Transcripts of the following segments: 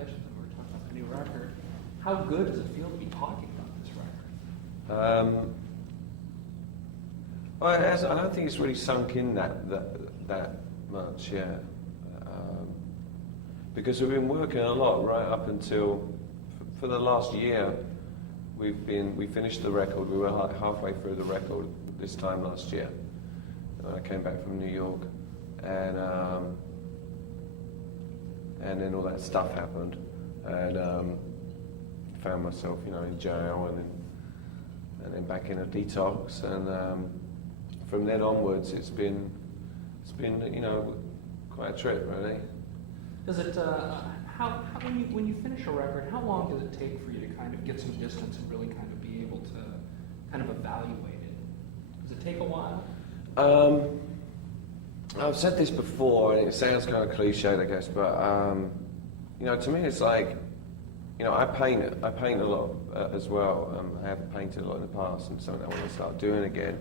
congratulations. We were talking about the new record. How good does it feel to be talking about this record? Well, I don't think it's really sunk in that much yet. Because we've been working a lot right up until, for the last year, we finished the record. We were like halfway through the record this time last year. I came back from New York, and then all that stuff happened, and found myself, in jail, and then back in a detox, and from then onwards, it's been quite a trip, really. Does it? When you finish a record, how long does it take for you to kind of get some distance and really kind of be able to kind of evaluate it? Does it take a while? I've said this before, and it sounds kind of cliched, I guess, but to me, it's like, I paint a lot as well. I have painted a lot in the past, and something I want to start doing again.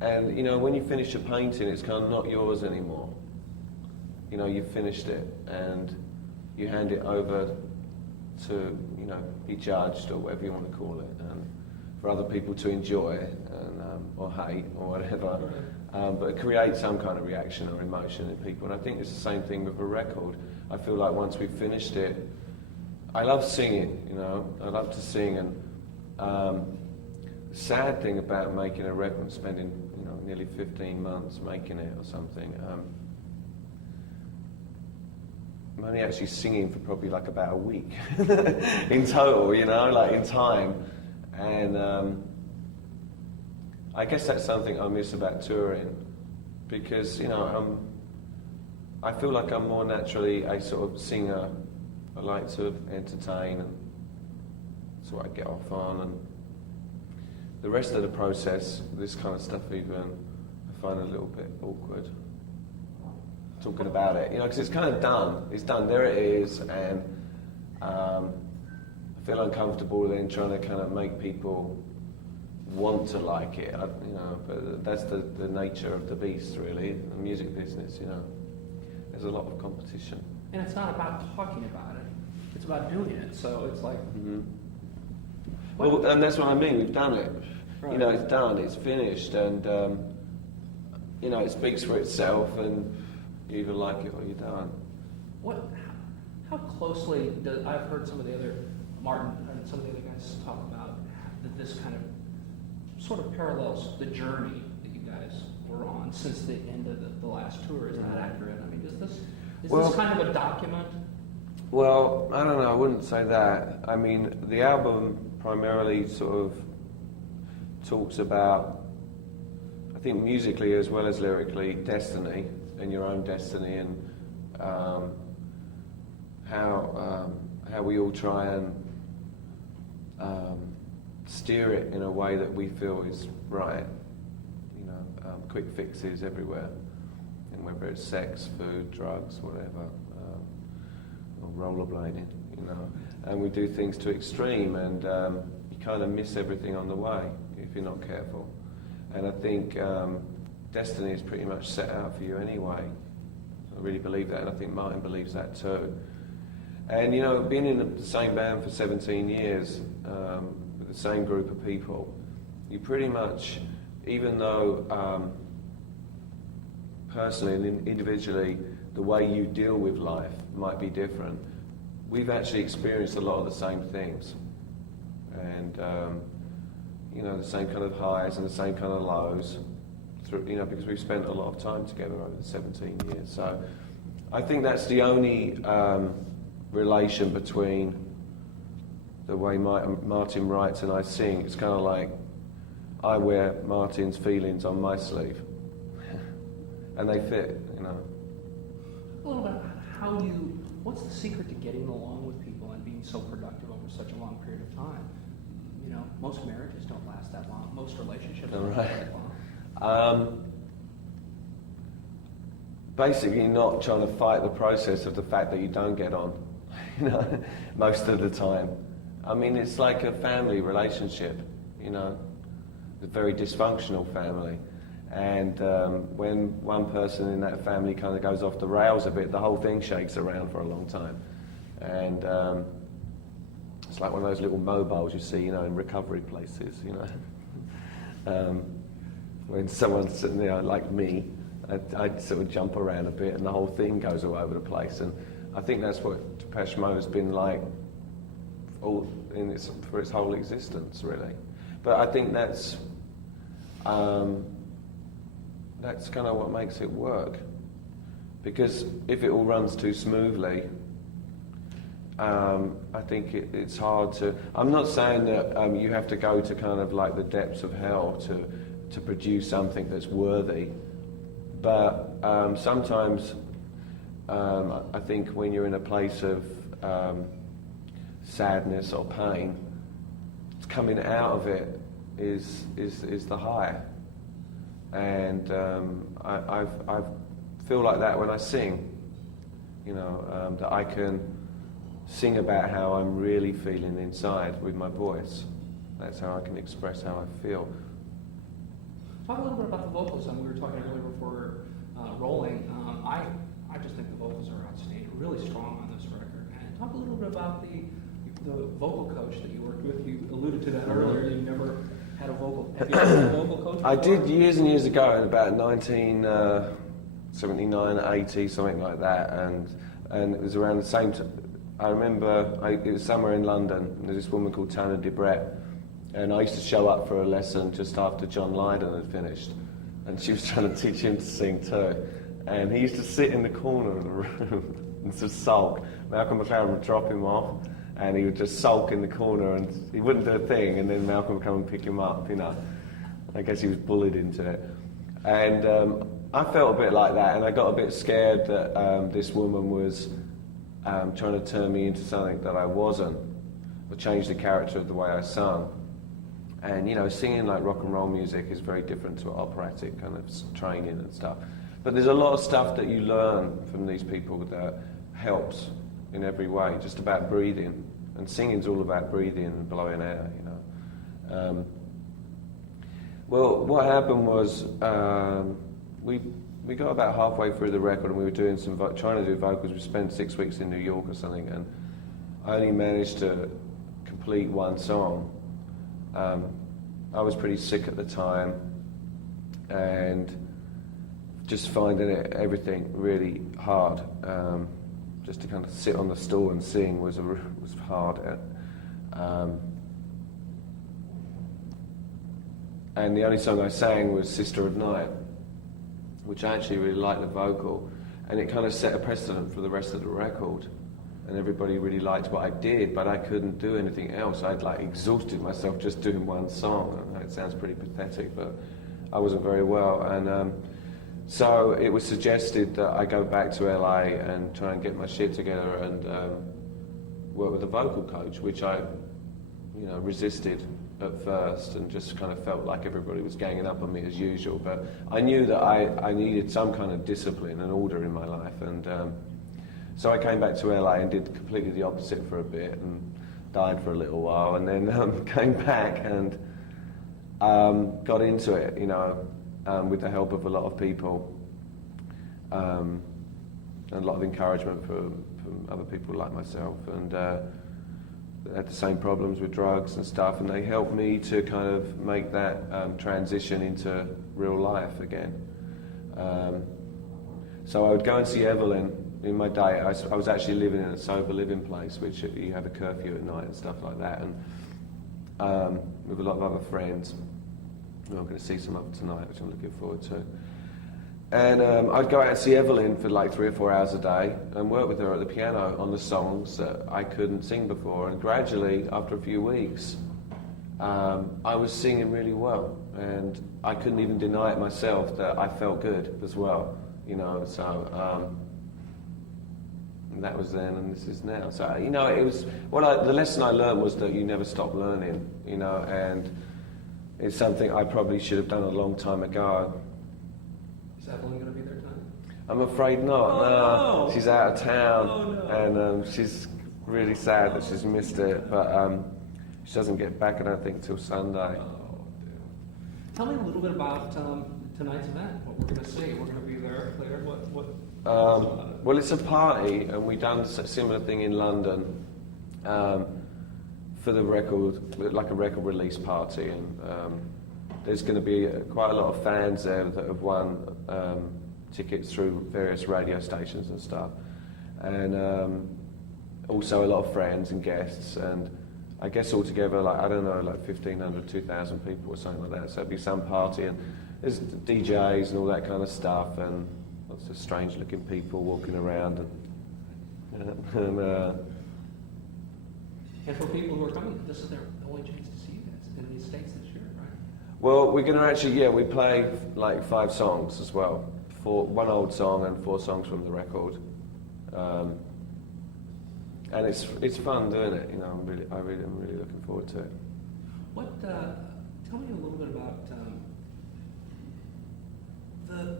And when you finish a painting, it's kind of not yours anymore. You've finished it, and you hand it over to, be judged, or whatever you want to call it, and for other people to enjoy, and or hate, or whatever. But it creates some kind of reaction or emotion in people, and I think it's the same thing with a record. I feel like once we've finished it, I love singing, I love to sing, and the sad thing about making a record, spending, nearly 15 months making it or something, I'm only actually singing for probably like about a week in total, like in time. And I guess that's something I miss about touring, because, I feel like I'm more naturally a sort of singer. I like to entertain, and that's what I get off on. And the rest of the process, this kind of stuff even, I find a little bit awkward. Talking about it, because it's kind of done. It's done, there it is, and I feel uncomfortable then trying to kind of make people want to like it, but that's the nature of the beast, really, the music business, There's a lot of competition. And it's not about talking about it, it's about doing it, so it's like... Mm-hmm. Well, and that's what I mean, we've done it. Right. It's done, it's finished, and, it speaks for itself, and you either like it or you don't. How closely I've heard some of the other, Martin and some of the other guys talk about that this kind of sort of parallels the journey that you guys were on since the end of the last tour. Is that accurate? I mean, is this kind of a document? Well, I don't know, I wouldn't say that. I mean, the album primarily sort of talks about, I think musically as well as lyrically, destiny and your own destiny, and how we all try and steer it in a way that we feel is right. Quick fixes everywhere, and whether it's sex, food, drugs, whatever, or rollerblading, and we do things to extreme, and you kind of miss everything on the way if you're not careful. And I think destiny is pretty much set out for you anyway. I really believe that, and I think Martin believes that too. And being in the same band for 17 years, with the same group of people, you pretty much, even though personally and individually, the way you deal with life might be different, we've actually experienced a lot of the same things. And, the same kind of highs and the same kind of lows, because we've spent a lot of time together over the 17 years. So I think that's the only relation between the way Martin writes and I sing. It's kind of like I wear Martin's feelings on my sleeve, and they fit, A little bit, what's the secret to getting along with people and being so productive over such a long period of time? Most marriages don't last that long. Most relationships don't last that long. Basically not trying to fight the process of the fact that you don't get on, most of the time. I mean, it's like a family relationship, a very dysfunctional family. And when one person in that family kind of goes off the rails a bit, the whole thing shakes around for a long time. And it's like one of those little mobiles you see, in recovery places, when someone's sitting there like me, I'd sort of jump around a bit and the whole thing goes all over the place. And I think that's what Depeche Mode has been like for its whole existence, really. But I think that's kind of what makes it work. Because if it all runs too smoothly, I think it's hard to... I'm not saying that you have to go to kind of like the depths of hell to produce something that's worthy. But sometimes I think when you're in a place of sadness or pain, coming out of it is the high. And I feel like that when I sing, that I can sing about how I'm really feeling inside with my voice. That's how I can express how I feel. Talk a little bit about the vocals. We were talking earlier before rolling. I just think the vocals are outstanding, really strong on this record. And talk a little bit about the vocal coach that you worked with. You alluded to that earlier. You never had a vocal. Have you ever had a vocal coach before? I did years and years ago, in about 1979, 80, something like that, and it was around the same time. I remember it was somewhere in London. There's this woman called Tana Debrett, and I used to show up for a lesson just after John Lydon had finished, and she was trying to teach him to sing too. And he used to sit in the corner of the room and just sulk. Malcolm McLaren would drop him off, and he would just sulk in the corner, and he wouldn't do a thing, and then Malcolm would come and pick him up, I guess he was bullied into it. And I felt a bit like that, and I got a bit scared that this woman was trying to turn me into something that I wasn't, or change the character of the way I sung. And, singing like rock and roll music is very different to operatic kind of training and stuff. But there's a lot of stuff that you learn from these people that helps in every way, just about breathing. And singing's all about breathing and blowing air, Well, what happened was we got about halfway through the record and we were doing trying to do vocals. We spent 6 weeks in New York or something, and I only managed to complete one song. I was pretty sick at the time, and just finding everything really hard. Just to kind of sit on the stool and sing was hard. And the only song I sang was Sister of Night, which I actually really liked the vocal, and it kind of set a precedent for the rest of the record. And everybody really liked what I did, but I couldn't do anything else. I'd exhausted myself just doing one song. I know it sounds pretty pathetic, but I wasn't very well. And so it was suggested that I go back to LA and try and get my shit together and work with a vocal coach, which I, resisted at first and just kind of felt like everybody was ganging up on me as usual. But I knew that I needed some kind of discipline and order in my life, and so I came back to LA and did completely the opposite for a bit and died for a little while, and then came back and got into it, with the help of a lot of people, and a lot of encouragement from other people like myself, and had the same problems with drugs and stuff, and they helped me to kind of make that transition into real life again. So I would go and see Evelyn in my day. I was actually living in a sober living place, which you have a curfew at night and stuff like that, and with a lot of other friends. I'm going to see some of them tonight, which I'm looking forward to. And I'd go out and see Evelyn for 3 or 4 hours a day and work with her at the piano on the songs that I couldn't sing before. And gradually, after a few weeks, I was singing really well. And I couldn't even deny it myself that I felt good as well, So that was then, and this is now. So, it was... the lesson I learned was that you never stop learning, and it's something I probably should have done a long time ago. Is Evelyn going to be there tonight? I'm afraid not. Oh, no. She's out of town, no. And she's really sad that she's missed it. But she doesn't get back, I don't think, till Sunday. Tell me a little bit about tonight's event? What we're going to see? We're going to be there, Claire. What? Well, it's a party, and we've done a similar thing in London for the record, like a record release party, and there's going to be quite a lot of fans there that have won tickets through various radio stations and stuff, and also a lot of friends and guests, and I guess altogether, like, I don't know, like 1,500, 2,000 people or something like that. So it'd be some party, and there's DJs and all that kind of stuff, and lots of strange-looking people walking around, and for people who are coming, this is their only chance to see you guys in these States this year, right? well, we're going to actually, we play like 5 songs as well, one old song and 4 songs from the record. And it's fun doing it, you know. I'm really looking forward to it. What? Tell me a little bit about the.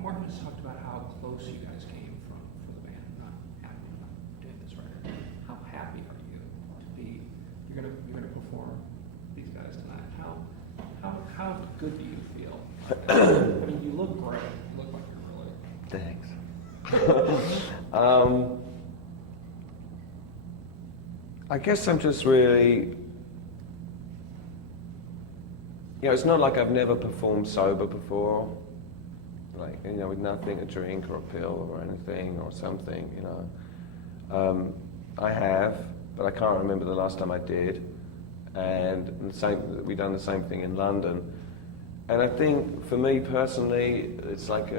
Martin has talked about how close you guys came for the band. I'm not happy about doing this record. How happy are you to be? You're gonna perform these guys tonight. How good do you feel? I mean, you look great. You look like you're really. Thanks. I guess I'm just really, it's not like I've never performed sober before, like, with nothing to drink or a pill or anything or something, I have, but I can't remember the last time I did, and we've done the same thing in London, and I think for me personally, it's like,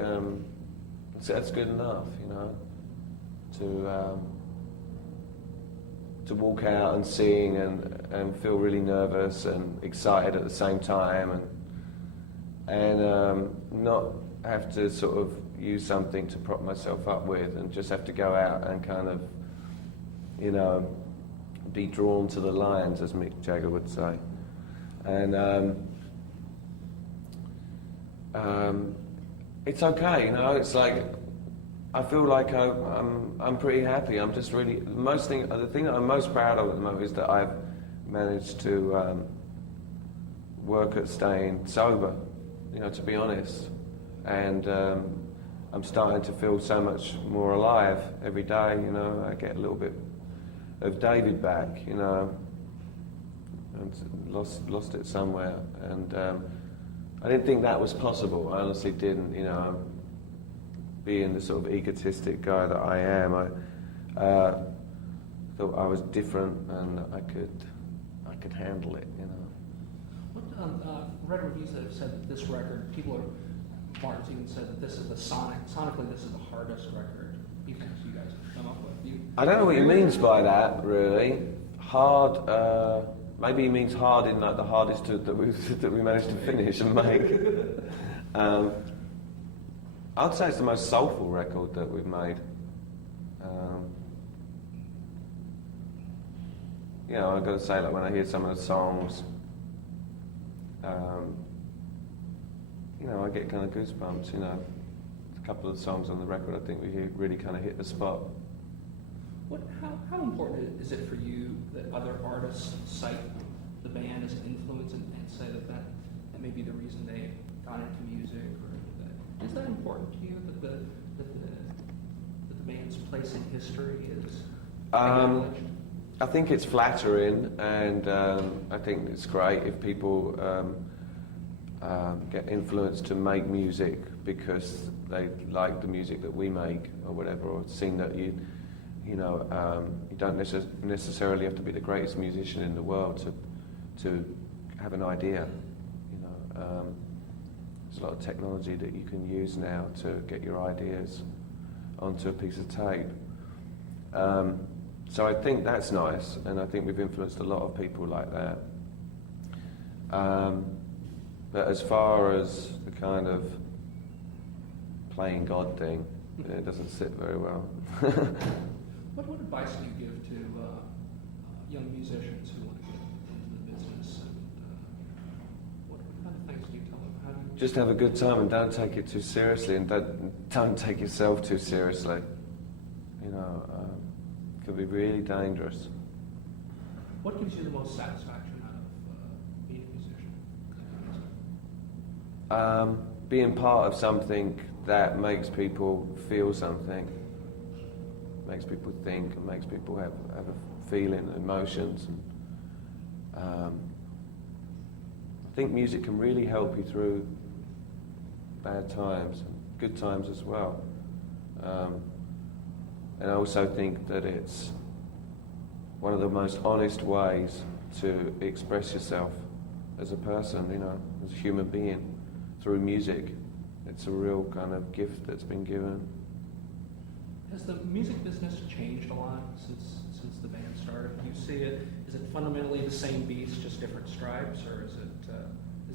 that's good enough, to walk out and sing and feel really nervous and excited at the same time, and not have to sort of use something to prop myself up with, and just have to go out and kind of, be drawn to the lines, as Mick Jagger would say. And it's okay, it's like, I feel like I'm pretty happy. I'm just really, the thing that I'm most proud of at the moment is that I've managed to work at staying sober, to be honest. And I'm starting to feel so much more alive every day, I get a little bit of David back, and lost it somewhere. And I didn't think that was possible. I honestly didn't, being the sort of egotistic guy that I am, I thought I was different and I could handle it, What read reviews that have said that this record, Martin's even said that this is sonically this is the hardest record you guys have come up with. I don't know what he means by that, really. Hard, maybe he means hard in like the hardest that we managed to finish and make. I'd say it's the most soulful record that we've made. I've got to say, like, when I hear some of the songs, I get kind of goosebumps, A couple of the songs on the record, I think we really kind of hit the spot. How important is it for you that other artists cite the band as an influence and say that may be the reason they got into music? Is that important to you that the band's place in history is acknowledged? I think it's flattering, and I think it's great if people get influenced to make music because they like the music that we make or whatever, or seen that you don't necessarily have to be the greatest musician in the world to have an idea. There's a lot of technology that you can use now to get your ideas onto a piece of tape. So I think that's nice, and I think we've influenced a lot of people like that. But as far as the kind of playing God thing, it doesn't sit very well. What advice do you give to young musicians who want to get into the business? And what kind of things do you tell them? How do you just have a good time and don't take it too seriously, and don't take yourself too seriously. It can be really dangerous. What gives you the most satisfaction out of being a musician? being part of something that makes people feel something, makes people think, and makes people have a feeling, emotions. And, I think music can really help you through bad times and good times as well. And I also think that it's one of the most honest ways to express yourself as a person, you know, as a human being, through music. It's a real kind of gift that's been given. Has the music business changed a lot since the band started? Do you see it? Is it fundamentally the same beast, just different stripes, or is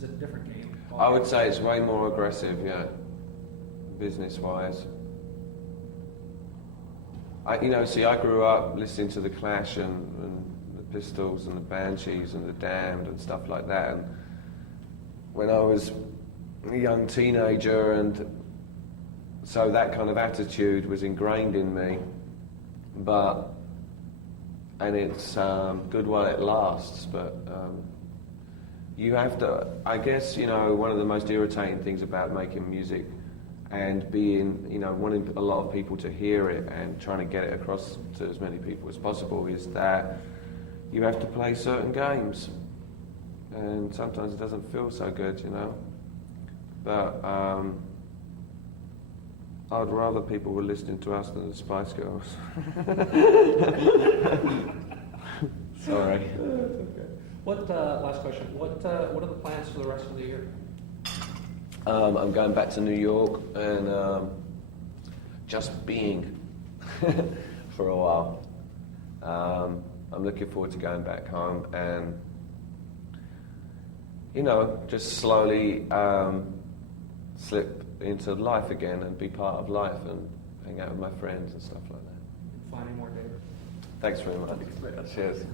it a different game? I would say it's way more aggressive, yeah, business-wise. I grew up listening to the Clash and the Pistols and the Banshees and the Damned and stuff like that. And when I was a young teenager, and so that kind of attitude was ingrained in me. And it's good while it lasts, but you have to, I guess, you know, one of the most irritating things about making music and being, you know, wanting a lot of people to hear it and trying to get it across to as many people as possible is that you have to play certain games. And sometimes it doesn't feel so good, you know. But I'd rather people were listening to us than the Spice Girls. Sorry. Okay. Last question. What are the plans for the rest of the year? I'm going back to New York and just being for a while. I'm looking forward to going back home and, you know, just slowly slip into life again and be part of life and hang out with my friends and stuff like that. Finding more David. Thanks very much. Cheers.